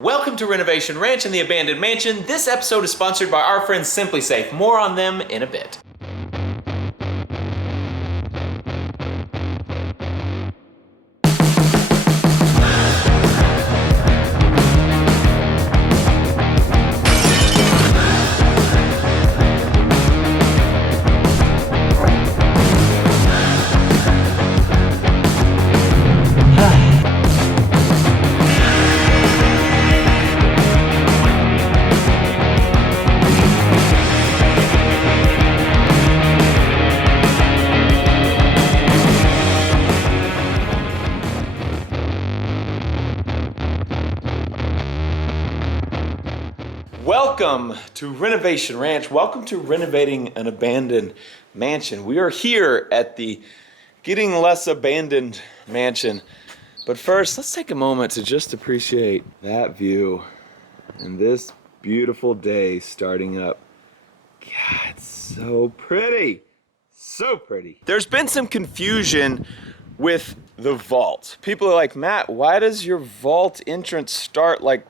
Welcome to Renovation Ranch and the Abandoned Mansion. This episode is sponsored by our friends Simply Safe. More on them in a bit. Welcome to Renovation Ranch. Welcome to Renovating an Abandoned Mansion. We are here at the Getting Less Abandoned Mansion. But first, let's take a moment to just appreciate that view and this beautiful day starting up. God, it's so pretty. So pretty. There's been some confusion with the vault. People are like, Matt, why does your vault entrance start like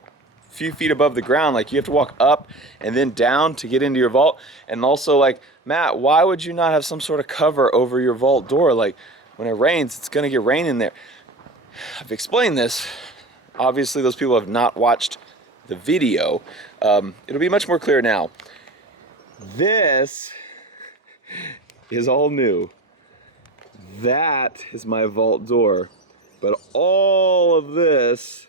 few feet above the ground? Like you have to walk up and then down to get into your vault. And also like, Matt, why would you not have some sort of cover over your vault door? Like when it rains, it's gonna get rain in there. I've explained this. Obviously those people have not watched the video. It'll be much more clear now. This is all new. That is my vault door. But all of this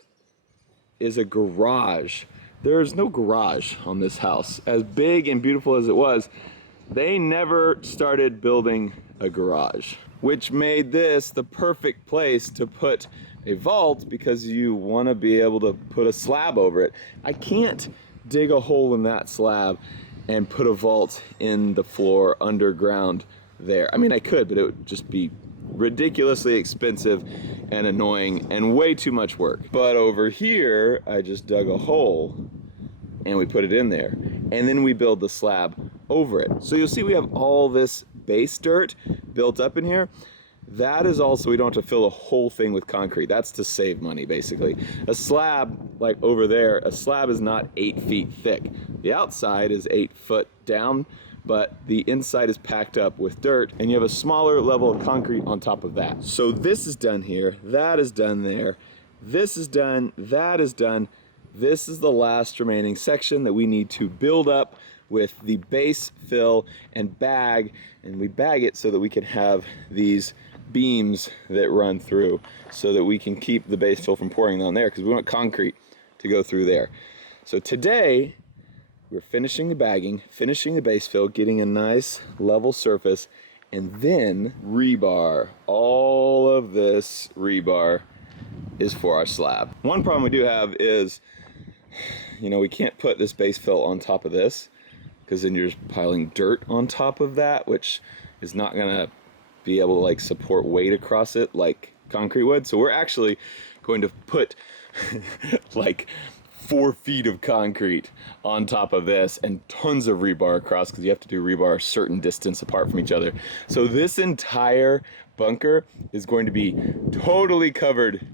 is a garage. There's no garage on this house. As big and beautiful as it was, they never started building a garage, which made this the perfect place to put a vault because you want to be able to put a slab over it. I can't dig a hole in that slab and put a vault in the floor underground there. I mean, I could, but it would just be ridiculously expensive and annoying and way too much work. But over here, I just dug a hole and we put it in there. And then we build the slab over it. So you'll see we have all this base dirt built up in here. That is also, we don't have to fill the whole thing with concrete. That's to save money, basically. A slab, like over there, a slab is not 8 feet thick. The outside is 8 foot down, but the inside is packed up with dirt, and you have a smaller level of concrete on top of that. So this is done here, that is done there, this is done, that is done. This is the last remaining section that we need to build up with the base fill and bag, and we bag it so that we can have these beams that run through so that we can keep the base fill from pouring on there because we want concrete to go through there. So today, we're finishing the bagging, finishing the base fill, getting a nice level surface, and then rebar. All of this rebar is for our slab. One problem we do have is, we can't put this base fill on top of this because then you're just piling dirt on top of that, which is not gonna be able to like support weight across it like concrete would. So we're actually going to put like 4 feet of concrete on top of this and tons of rebar across because you have to do rebar a certain distance apart from each other. So this entire bunker is going to be totally covered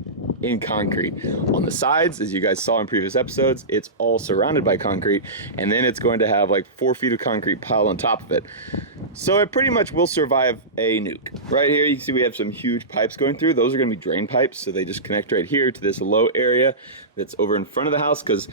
in concrete. On the sides, as you guys saw in previous episodes, it's all surrounded by concrete, and then it's going to have like 4 feet of concrete piled on top of it. So it pretty much will survive a nuke. Right here, you can see we have some huge pipes going through. Those are gonna be drain pipes, so they just connect right here to this low area that's over in front of the house, because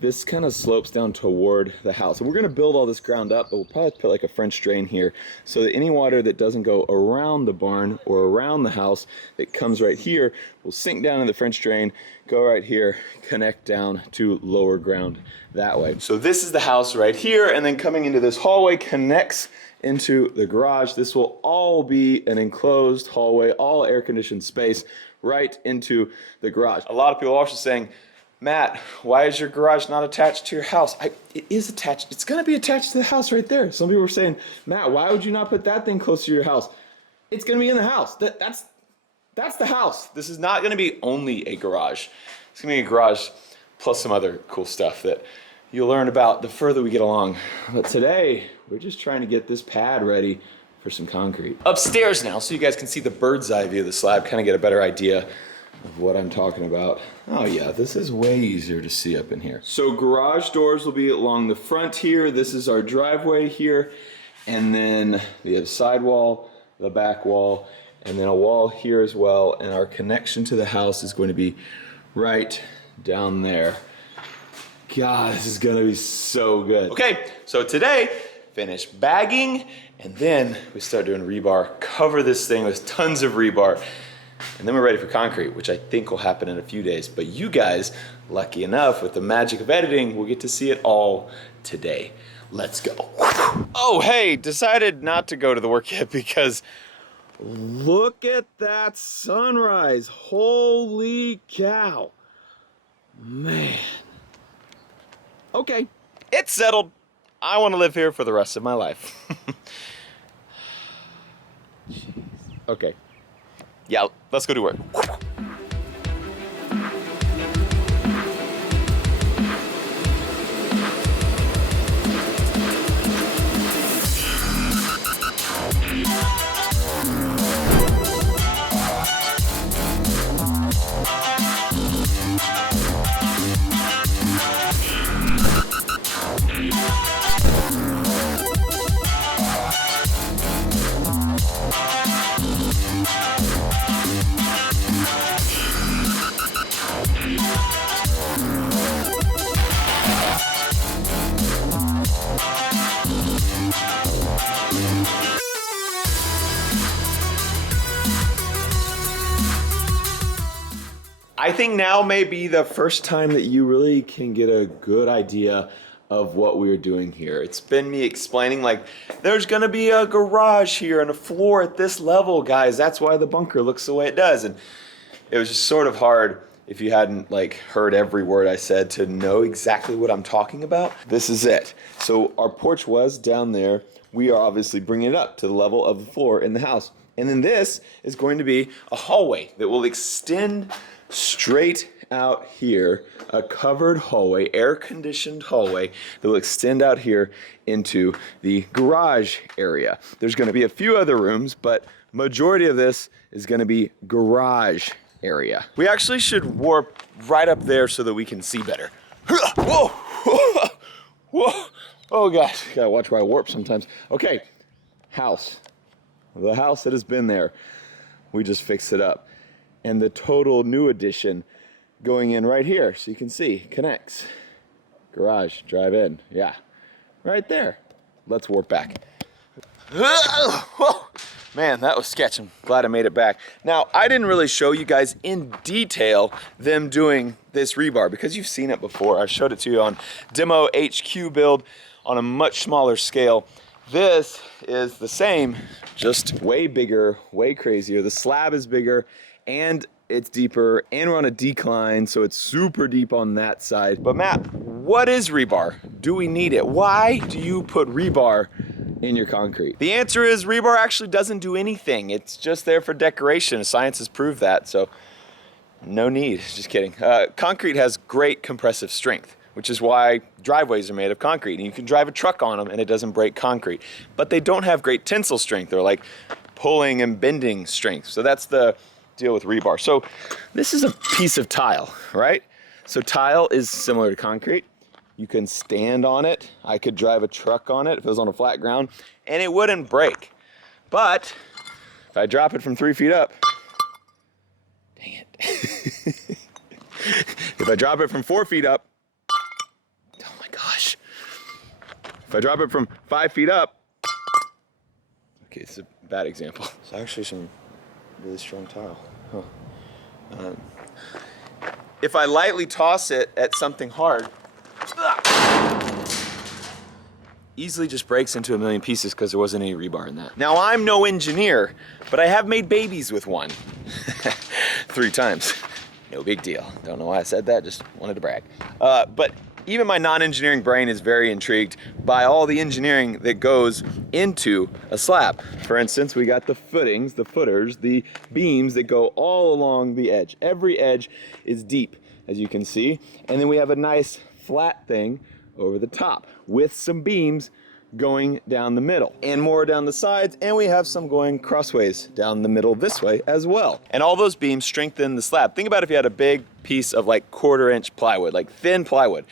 this kind of slopes down toward the house. And we're gonna build all this ground up, but we'll probably put like a French drain here so that any water that doesn't go around the barn or around the house that comes right here will sink down in the French drain, go right here, connect down to lower ground that way. So this is the house right here, and then coming into this hallway connects into the garage. This will all be an enclosed hallway, all air-conditioned space right into the garage. A lot of people are also saying, Matt, why is your garage not attached to your house? It is attached. It's gonna be attached to the house right there. Some people were saying, Matt, why would you not put that thing close to your house? It's gonna be in the house. That's the house. This is not gonna be only a garage. It's gonna be a garage plus some other cool stuff that you'll learn about the further we get along. But today, we're just trying to get this pad ready for some concrete. Upstairs now, so you guys can see the bird's eye view of the slab, kind of get a better idea of what I'm talking about. Oh yeah, this is way easier to see up in here. So garage doors will be along the front here. This is our driveway here. And then we have sidewall, the back wall, and then a wall here as well. And our connection to the house is going to be right down there. God, this is gonna be so good. Okay, so today, finish bagging, and then we start doing rebar. Cover this thing with tons of rebar. And then we're ready for concrete, which I think will happen in a few days. But you guys, lucky enough, with the magic of editing, will get to see it all today. Let's go. Oh, hey, decided not to go to the work yet because look at that sunrise. Holy cow. Man. Okay, it's settled. I want to live here for the rest of my life. Okay. Yeah, let's go to work. I think now may be the first time that you really can get a good idea of what we're doing here. It's been me explaining like there's gonna be a garage here and a floor at this level, guys. That's why the bunker looks the way it does. And it was just sort of hard if you hadn't like heard every word I said to know exactly what I'm talking about. This is it. So our porch was down there. We are obviously bringing it up to the level of the floor in the house. And then this is going to be a hallway that will extend straight out here, a covered hallway, air-conditioned hallway that will extend out here into the garage area. There's going to be a few other rooms, but majority of this is going to be garage area. We actually should warp right up there so that we can see better. Whoa! Whoa! Oh gosh, gotta watch where I warp sometimes. Okay, house. The house that has been there, we just fixed it up. And the total new addition going in right here, so you can see, connects. Garage, drive in, yeah, right there. Let's warp back. Man, that was sketch. I'm glad I made it back. Now, I didn't really show you guys in detail them doing this rebar because you've seen it before. I showed it to you on Demo HQ build on a much smaller scale. This is the same, just way bigger, way crazier. The slab is bigger and it's deeper, and we're on a decline, so it's super deep on that side. But Matt, what is rebar? Do we need it? Why do you put rebar in your concrete? The answer is rebar actually doesn't do anything. It's just there for decoration. Science has proved that, so no need. Just kidding. Concrete has great compressive strength, which is why driveways are made of concrete. And you can drive a truck on them and it doesn't break concrete. But they don't have great tensile strength or like pulling and bending strength. So that's the deal with rebar. So this is a piece of tile, right? So tile is similar to concrete. You can stand on it. I could drive a truck on it if it was on a flat ground and it wouldn't break. But if I drop it from 3 feet up, dang it. If I drop it from 4 feet up, oh my gosh. If I drop it from 5 feet up, okay, it's a bad example. It's actually some really strong tile. Huh. If I lightly toss it at something hard, easily just breaks into a million pieces because there wasn't any rebar in that. Now, I'm no engineer, but I have made babies with one 3 times. No big deal. Don't know why I said that, just wanted to brag. But even my non-engineering brain is very intrigued by all the engineering that goes into a slab. For instance, we got the footings, the footers, the beams that go all along the edge. Every edge is deep, as you can see. And then we have a nice flat thing over the top with some beams going down the middle and more down the sides, and we have some going crossways down the middle this way as well. And all those beams strengthen the slab. Think about if you had a big piece of like 1/4-inch plywood, like thin plywood.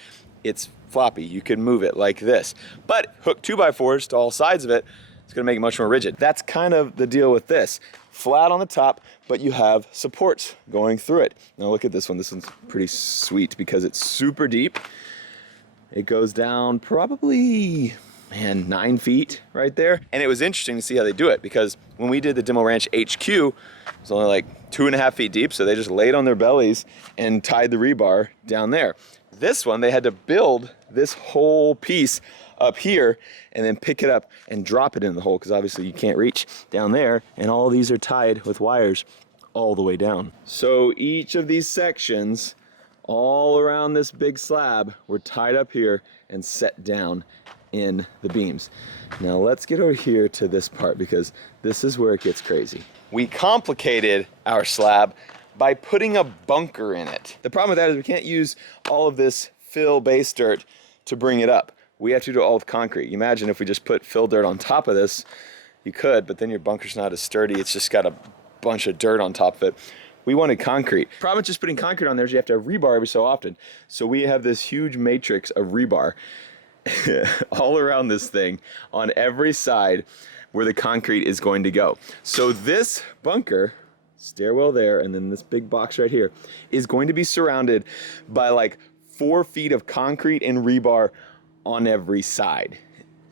It's floppy, you can move it like this. But hook 2x4s to all sides of it, it's gonna make it much more rigid. That's kind of the deal with this. Flat on the top, but you have supports going through it. Now look at this one. This one's pretty sweet because it's super deep. It goes down probably, 9 feet right there. And it was interesting to see how they do it, because when we did the Demo Ranch HQ, it was only like 2.5 feet deep, so they just laid on their bellies and tied the rebar down there. This one, they had to build this whole piece up here and then pick it up and drop it in the hole, because obviously you can't reach down there, and all these are tied with wires all the way down. So each of these sections all around this big slab were tied up here and set down in the beams. Now let's get over here to this part, because this is where it gets crazy. We complicated our slab by putting a bunker in it. The problem with that is we can't use all of this fill base dirt to bring it up. We have to do it all with concrete. You imagine if we just put fill dirt on top of this, you could, but then your bunker's not as sturdy. It's just got a bunch of dirt on top of it. We wanted concrete. Problem with just putting concrete on there is you have to have rebar every so often. So we have this huge matrix of rebar all around this thing on every side where the concrete is going to go. So this bunker, stairwell there, and then this big box right here, is going to be surrounded by like 4 feet of concrete and rebar on every side.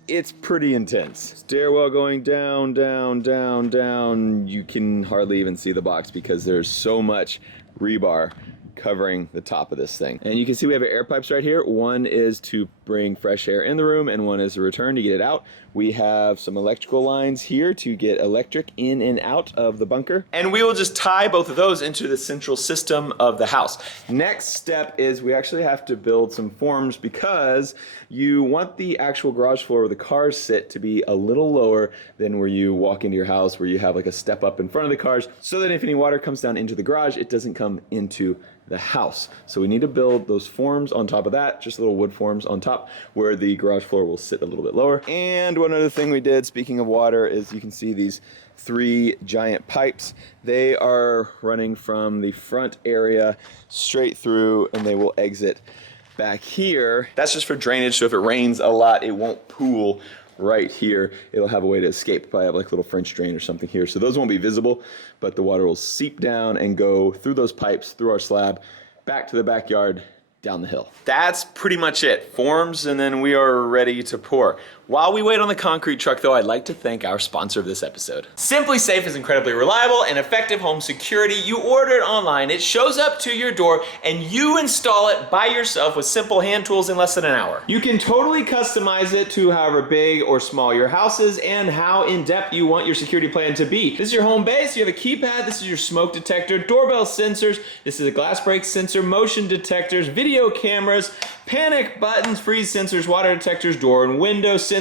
It's pretty intense. Stairwell going down, down, down, down. You can hardly even see the box because there's so much rebar covering the top of this thing. And you can see we have air pipes right here. One is to bring fresh air in the room, and one is a return to get it out. We have some electrical lines here to get electric in and out of the bunker. And we will just tie both of those into the central system of the house. Next step is we actually have to build some forms, because you want the actual garage floor where the cars sit to be a little lower than where you walk into your house, where you have like a step up in front of the cars, so that if any water comes down into the garage, it doesn't come into the house. So we need to build those forms on top of that, just little wood forms on top where the garage floor will sit a little bit lower. And one other thing we did, speaking of water, is you can see these 3 giant pipes. They are running from the front area straight through, and they will exit back here. That's just for drainage, so if it rains a lot, it won't pool right here. It'll have a way to escape. Probably have like a little French drain or something here. So those won't be visible, but the water will seep down and go through those pipes, through our slab, back to the backyard, down the hill. That's pretty much it. Forms, and then we are ready to pour. While we wait on the concrete truck though, I'd like to thank our sponsor of this episode. Simply Safe is incredibly reliable and effective home security. You order it online, it shows up to your door, and you install it by yourself with simple hand tools in less than an hour. You can totally customize it to however big or small your house is and how in-depth you want your security plan to be. This is your home base, you have a keypad, this is your smoke detector, doorbell sensors, this is a glass break sensor, motion detectors, video cameras, panic buttons, freeze sensors, water detectors, door and window sensors,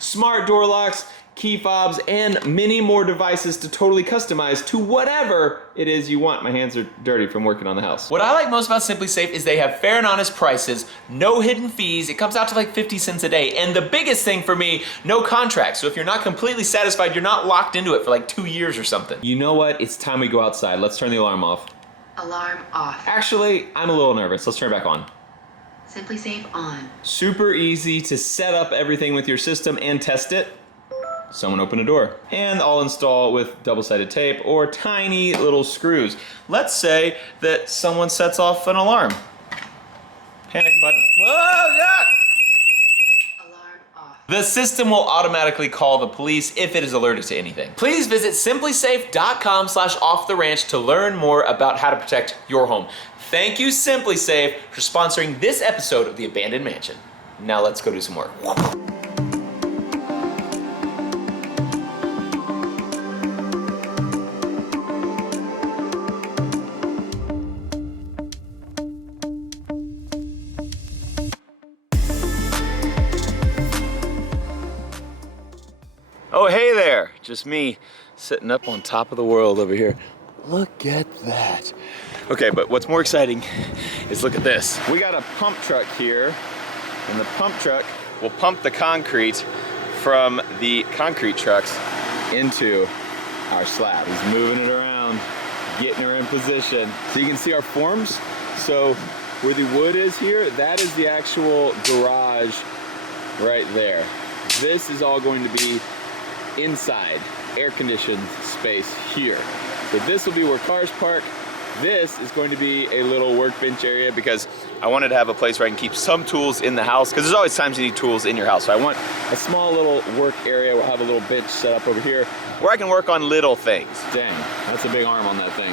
smart door locks, key fobs, and many more devices to totally customize to whatever it is you want. My hands are dirty from working on the house. What I like most about Simply Safe is they have fair and honest prices, no hidden fees. It comes out to like 50 cents a day. And the biggest thing for me, no contract. So if you're not completely satisfied, you're not locked into it for like 2 years or something. You know what? It's time we go outside. Let's turn the alarm off. Alarm off. Actually, I'm a little nervous. Let's turn it back on. Simply Safe on. Super easy to set up everything with your system and test it. Someone open a door. And I'll install with double-sided tape or tiny little screws. Let's say that someone sets off an alarm. Panic button. Whoa, God! Alarm off. The system will automatically call the police if it is alerted to anything. Please visit simplysafe.com/offtheranch to learn more about how to protect your home. Thank you, Simply Safe, for sponsoring this episode of The Abandoned Mansion. Now let's go do some work. Oh, hey there, just me sitting up on top of the world over here. Look at that. Okay, but what's more exciting is look at this. We got a pump truck here, and the pump truck will pump the concrete from the concrete trucks into our slab. He's moving it around, getting her in position. So you can see our forms. So where the wood is here, that is the actual garage right there. This is all going to be inside, air-conditioned space here. So this will be where cars park. This is going to be a little workbench area because I wanted to have a place where I can keep some tools in the house, because there's always times you need tools in your house. So I want a small little work area. We'll have a little bench set up over here where I can work on little things. Dang, that's a big arm on that thing.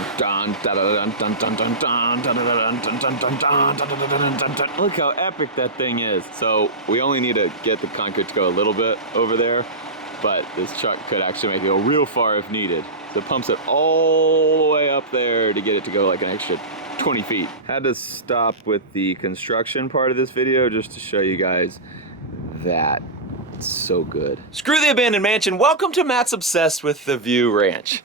Look how epic that thing is. So we only need to get the concrete to go a little bit over there, but this truck could actually make it go real far if needed. So it pumps it all the way up there to get it to go like an extra 20 feet. Had to stop with the construction part of this video just to show you guys that. It's so good. Screw the abandoned mansion. Welcome to Matt's Obsessed with the View Ranch.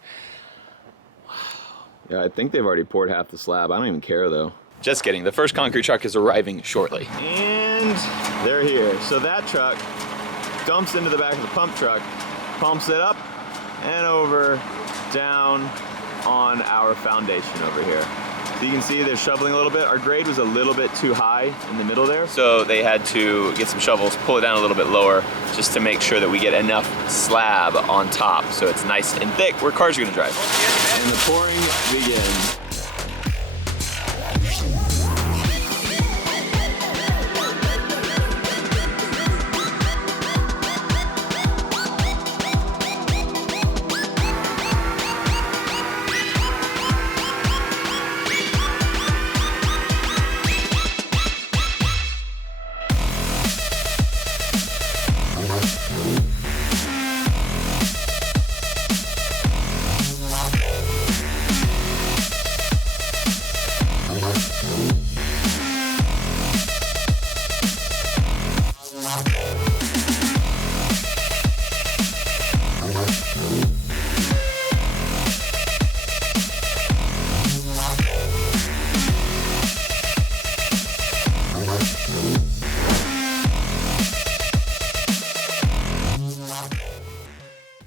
Yeah, I think they've already poured half the slab. I don't even care though. Just kidding. The first concrete truck is arriving shortly. And they're here. So that truck dumps into the back of the pump truck, pumps it up and over, down on our foundation over here. So you can see they're shoveling a little bit. Our grade was a little bit too high in the middle there, so they had to get some shovels, pull it down a little bit lower, just to make sure that we get enough slab on top so it's nice and thick where cars are gonna drive. And the pouring begins.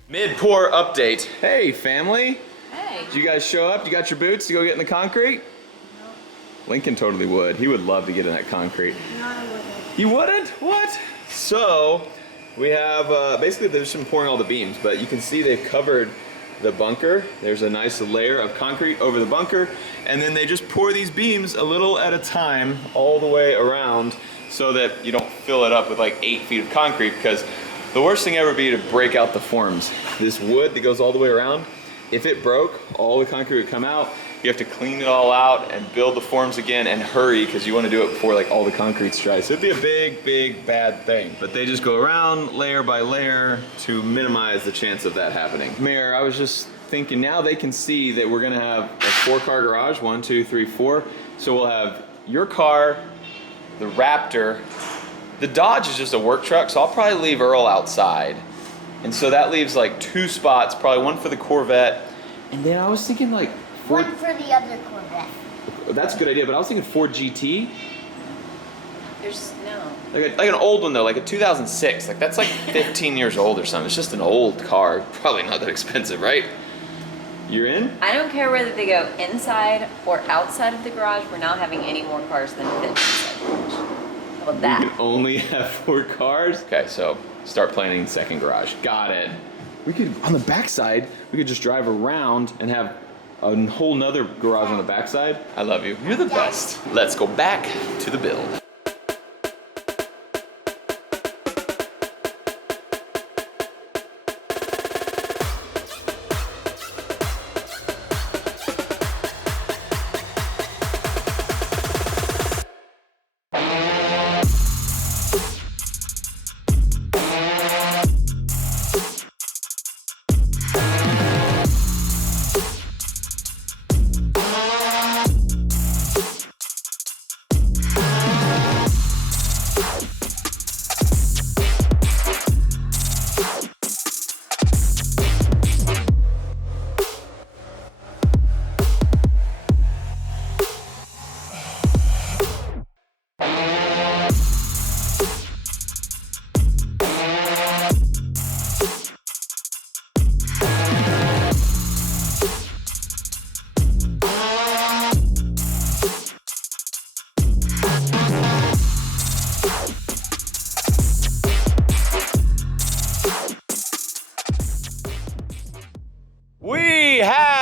Mid-pour update. Hey, family. Hey. Did you guys show up? You got your boots to go get in the concrete? No. Lincoln totally would. He would love to get in that concrete. No, I wouldn't. You wouldn't? What? So, we have, basically they've just been pouring all the beams, but you can see they've covered the bunker. There's a nice layer of concrete over the bunker, and then they just pour these beams a little at a time all the way around so that you don't fill it up with like 8 feet of concrete, because the worst thing ever would be to break out the forms. This wood that goes all the way around, if it broke, all the concrete would come out. You have to clean it all out and build the forms again and hurry, because you want to do it before like all the concrete's dry. So it'd be a big, big bad thing. But they just go around layer by layer to minimize the chance of that happening. Mayor, I was just thinking, now they can see that we're gonna have a 4-car garage, 1, 2, 3, 4. So we'll have your car, the Raptor. The Dodge is just a work truck, so I'll probably leave Earl outside. And so that leaves like 2 spots, probably one for the Corvette. And then I was thinking like One for the other Corvette. That's a good idea, but I was thinking Ford GT. There's no. Like an old one though, like a 2006. Like that's like 15 years old or something. It's just an old car. Probably not that expensive, right? You're in? I don't care whether they go inside or outside of the garage. We're not having any more cars than fit inside the garage. How about You that? can only have 4 cars? Okay, so start planning second garage. Got it. We could, on the backside, we could just drive around and have a whole nother garage on the backside. I love you. You're the best. Let's go back to the build.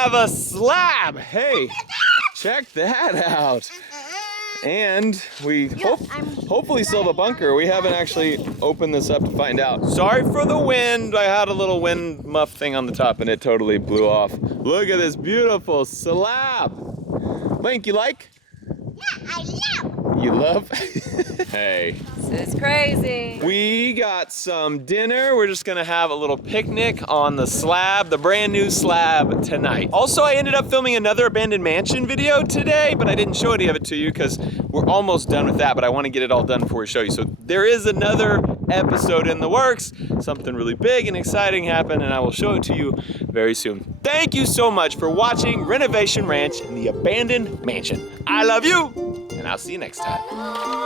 have a slab. Hey, check that out. And we hopefully still have a bunker. We haven't actually opened this up to find out. Sorry for the wind. I had a little wind muff thing on the top and it totally blew off. Look at this beautiful slab. Link, you like? Yeah, I love. You love? Hey. This is crazy. We got some dinner. We're just gonna have a little picnic on the slab, the brand new slab tonight. Also, I ended up filming another abandoned mansion video today, but I didn't show any of it to you because we're almost done with that, but I wanna get it all done before we show you. So there is another episode in the works. Something really big and exciting happened, and I will show it to you very soon. Thank you so much for watching Renovation Ranch in the abandoned mansion. I love you, and I'll see you next time.